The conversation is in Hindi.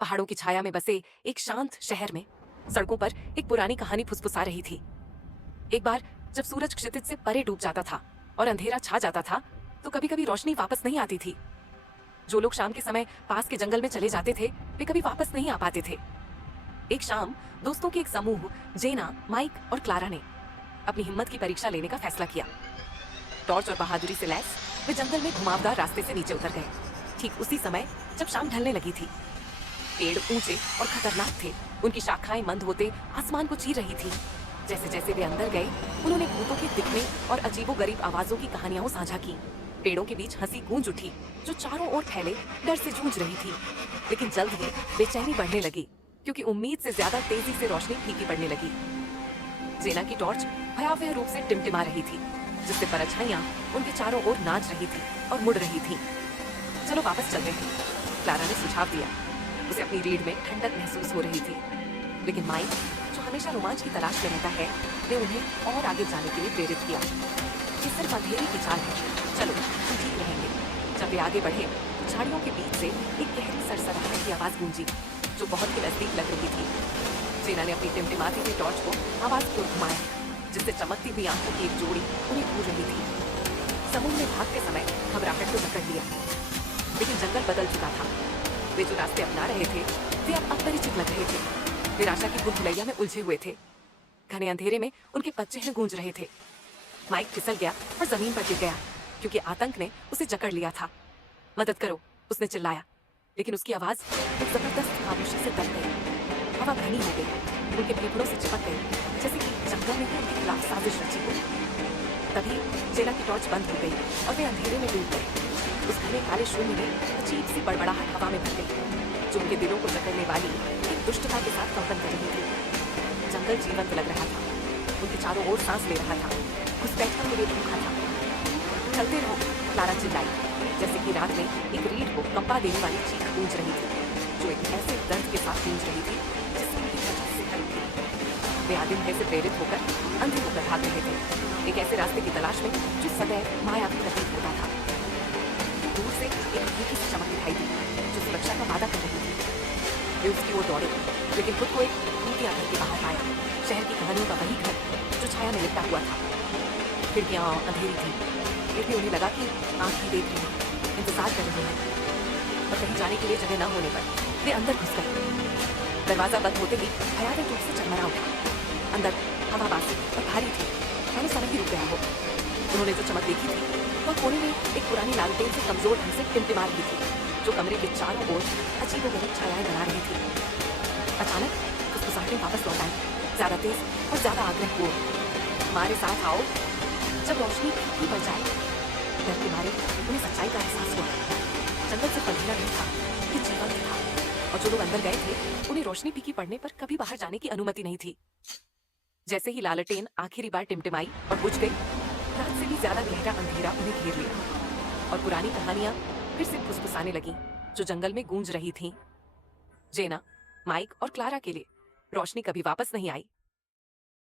पहाड़ों की छाया में बसे एक शांत शहर में सड़कों पर एक पुरानी कहानी फुसफुसा रही थी। एक बार जब सूरज क्षितिज से परे डूब जाता था और अंधेरा छा जाता था, तो कभी कभी रोशनी वापस नहीं आती थी। जो लोग शाम के समय पास के जंगल में चले जाते थे, वे कभी वापस नहीं आ पाते थे। एक शाम दोस्तों के एक समूह, जेना, माइक और क्लारा ने अपनी हिम्मत की परीक्षा लेने का फैसला किया। टॉर्च और बहादुरी से लैस वे जंगल में घुमावदार रास्ते से नीचे उतर गए, ठीक उसी समय जब शाम ढलने लगी थी। पेड़ ऊंचे और खतरनाक थे, उनकी शाखाएं मंद होते आसमान को चीर रही थी। जैसे जैसे वे अंदर गए, उन्होंने भूतों के दिखने और अजीबोगरीब आवाजों की कहानियां साझा की। पेड़ों के बीच हंसी गूंज उठी, जो चारों ओर फैले डर से जूझ रही थी। लेकिन जल्द ही बेचैनी बढ़ने लगी, क्योंकि उम्मीद से ज्यादा तेजी से रोशनी फीकी पड़ने लगी। जेना की टॉर्च भयावह रूप से टिमटिमा रही थी, जिससे परछाइयां उनके चारों ओर नाच रही थी और मुड़ रही थी। चलो वापस चलते हैं, क्लारा ने सुझाव दिया। उसे अपनी रीढ़ में ठंडक महसूस हो रही थी। लेकिन माइक, जो हमेशा रोमांच की तलाश में रहता है, ने उन्हें और आगे जाने के लिए प्रेरित किया। ये सिर्फ अंधेरे की चाल है, चलो हम ठीक रहेंगे। जब वे आगे बढ़े तो झाड़ियों के बीच से एक गहरी सरसराहट की आवाज गूंजी, जो बहुत ही नजदीक लग रही थी। जेना ने अपनी टिमटिमाती हुई टॉर्च को आवाज की ओर घुमाया, जिससे चमकती हुई आंखों की एक जोड़ी उन्हें घूर रही थी। समूह ने भागते समय घबराहट को जकड़ लिया, लेकिन जंगल बदल चुका था। वे जो रास्ते अपना रहे थे, वे अब अपरिचित लग रहे थे। निराशा की भूलभुलैया में उलझे हुए थे। घने अंधेरे में उनके पदचिह्न गूंज रहे थे। माइक फिसल गया और जमीन पर गिर गया, क्योंकि आतंक ने उसे जकड़ लिया था। मदद करो, उसने चिल्लाया, लेकिन उसकी आवाज एक जबरदस्त खामोशी से दब गई। हवा घनी हो गई, उनके फेफड़ों से चिपक गई, जैसे कि जंगल में ही उनके खिलाफ साजिश रची हो। तभी जेना की टॉर्च बंद हो गई और वे अंधेरे में डूब गए। उस घने काले शून्य में अजीब सी बड़बड़ाहट हवा में भर गई, जो उनके दिलों को जकड़ने वाली एक दुष्टता के साथ कंपन कर रही थी। जंगल जीवंत लग रहा था, उनके चारों ओर सांस ले रहा था, घुसपैठने के लिए भूखा था। चलते रहो, क्लारा चिल्लाई, जैसे कि रात में एक रीढ़ को कंपा देने वाली चीख गूंज रही थी, जो एक ऐसे दर्द के साथ गूंज रही थी जिससे उनकी धड़कन सिहर उठी। वे आदिम भय से प्रेरित होकर अंधे होकर भाग रहे थे, एक ऐसे रास्ते की तलाश में जो सदैव मायावी प्रतीत होता था। दूर से एक हल्की सी चमक दिखाई दी, जो सुरक्षा का वादा कर रही थी। वे उसकी ओर दौड़े, लेकिन खुद को एक भूतिया घर के बाहर पाया। शहर की कहानियों का वही घर, जो छाया में लिपटा हुआ था। खिड़कियां अंधेरी थी, फिर भी उन्हें लगा कि आंखें देख रही हैं, इंतजार कर रही हैं। और कहीं जाने के लिए जगह न होने पर वे अंदर घुस गए। दरवाजा बंद होते ही भयावह रूप से चरमरा उठा। अंदर हवा बासी और भारी थी, मानो समय ही रुक गया हो। उन्होंने जो चमक देखी थी, वह कोने में एक पुरानी लालटेन से कमजोर ढंग से टिमटिमा रही थी, जो कमरे के चारों ओर अजीबोगरीब छायाएं बना रही थी। अचानक फुसफुसाहटें वापस लौट आई, ज्यादा तेज और ज्यादा आग्रहपूर्ण। हमारे साथ आओ, जब रोशनी फीकी पड़ जाए। डर के मारे उन्हें सच्चाई का एहसास हुआ। जंगल से अंधेरा नहीं था, ये जीवंत था, और जो लोग अंदर गए थे, उन्हें रोशनी फीकी पड़ने पर कभी बाहर जाने की अनुमति नहीं थी। जैसे ही लालटेन आखिरी बार टिमटिमाई और बुझ गई, रात से भी ज्यादा गहरा अंधेरा उन्हें घेर लिया, और पुरानी कहानियां फिर से फुसफुसाने लगीं, जो जंगल में गूंज रही थीं। जेना, माइक और क्लारा के लिए रोशनी कभी वापस नहीं आई।